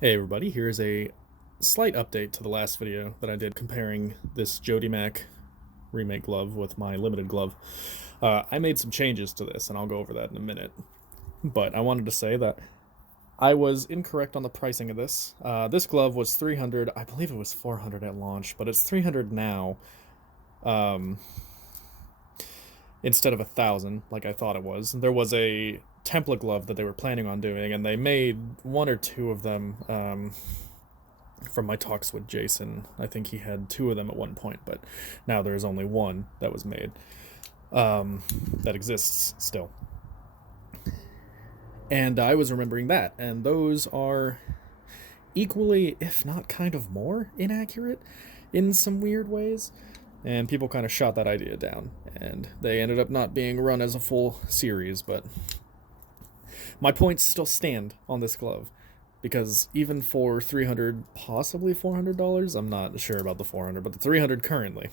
Hey everybody, here's a slight update to the last video that I did comparing this Jody Mac remake glove with my limited glove. I made some changes to this, and I'll go over that in a minute. But I wanted to say that I was incorrect on the pricing of this. This glove was 300, I believe it was 400 at launch, but it's 300 now, um, instead of 1,000 like I thought it was. There was a template glove that they were planning on doing, and they made one or two of them. From my talks with Jason, I think he had two of them at one point, but now there is only one that was made, that exists still. And I was remembering that, and those are equally, if not kind of more, inaccurate in some weird ways. And people kind of shot that idea down, and they ended up not being run as a full series, but my points still stand on this glove. Because even for 300, possibly $400, I'm not sure about the 400, but the 300 currently,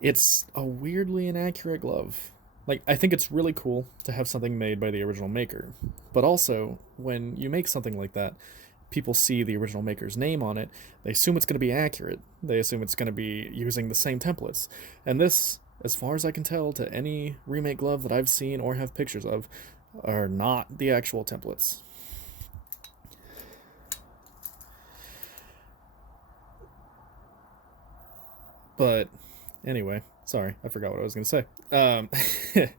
it's a weirdly inaccurate glove. Like, I think it's really cool to have something made by the original maker, but also, when you make something like that, people see the original maker's name on it, they assume it's going to be accurate, they assume it's going to be using the same templates, and this, as far as I can tell, to any remake glove that I've seen or have pictures of, are not the actual templates. But anyway, sorry, I forgot what I was going to say.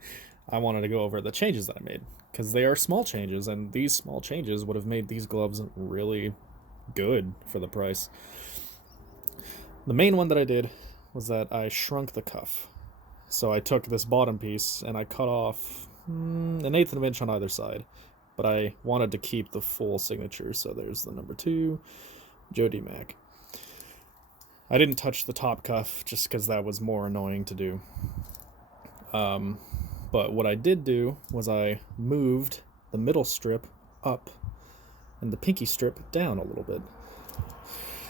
I wanted to go over the changes that I made, because they are small changes, and these small changes would have made these gloves really good for the price. The main one that I did was that I shrunk the cuff. So I took this bottom piece and I cut off an eighth of an inch on either side, but I wanted to keep the full signature, so there's the number 2, Jody Mac. I didn't touch the top cuff just because that was more annoying to do. But what I did do was I moved the middle strip up and the pinky strip down a little bit.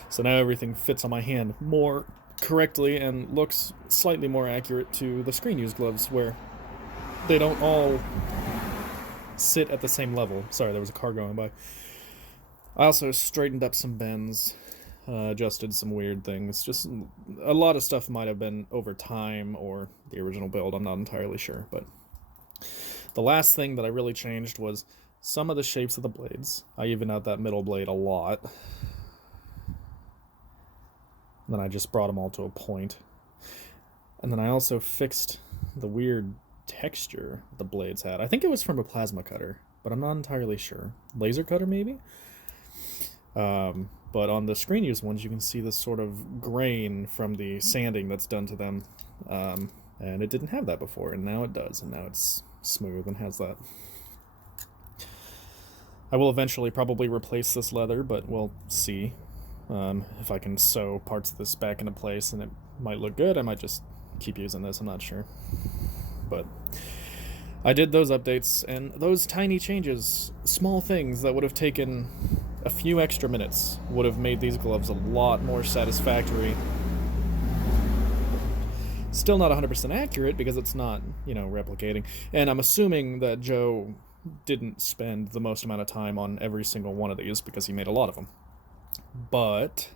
So now everything fits on my hand more correctly and looks slightly more accurate to the screen use gloves, where they don't all sit at the same level. Sorry, there was a car going by. I also straightened up some bends, adjusted some weird things. Just a lot of stuff might have been over time or the original build, I'm not entirely sure. But the last thing that I really changed was some of the shapes of the blades. I evened out that middle blade a lot. And then I just brought them all to a point. And then I also fixed the weird texture the blades had. I think it was from a plasma cutter, but I'm not entirely sure. Laser cutter, maybe? But on the screen use ones, you can see this sort of grain from the sanding that's done to them. And it didn't have that before, and now it does, and now it's smooth and has that. I will eventually probably replace this leather, but we'll see. If I can sew parts of this back into place and it might look good, I might just keep using this, I'm not sure. But I did those updates, and those tiny changes, small things that would have taken a few extra minutes, would have made these gloves a lot more satisfactory. Still not 100% accurate because it's not, replicating. And I'm assuming that Joe didn't spend the most amount of time on every single one of these because he made a lot of them. But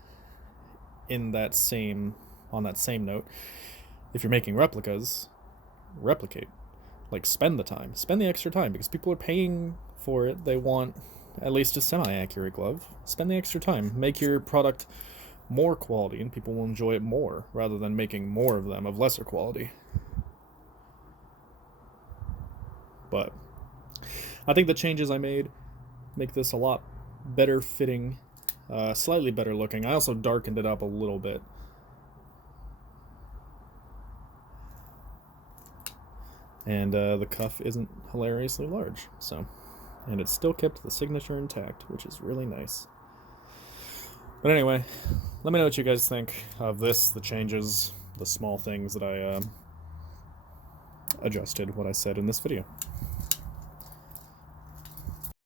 on that same note, if you're making replicas, replicate. Like, spend the extra time, because people are paying for it. They want at least a semi-accurate glove. Spend the extra time. Make your product more quality, and people will enjoy it more, rather than making more of them of lesser quality. But I think the changes I made make this a lot better fitting, slightly better looking. I also darkened it up a little bit. And the cuff isn't hilariously large, and it still kept the signature intact, which is really nice. But anyway, let me know what you guys think of this, the changes, the small things that I adjusted what I said in this video.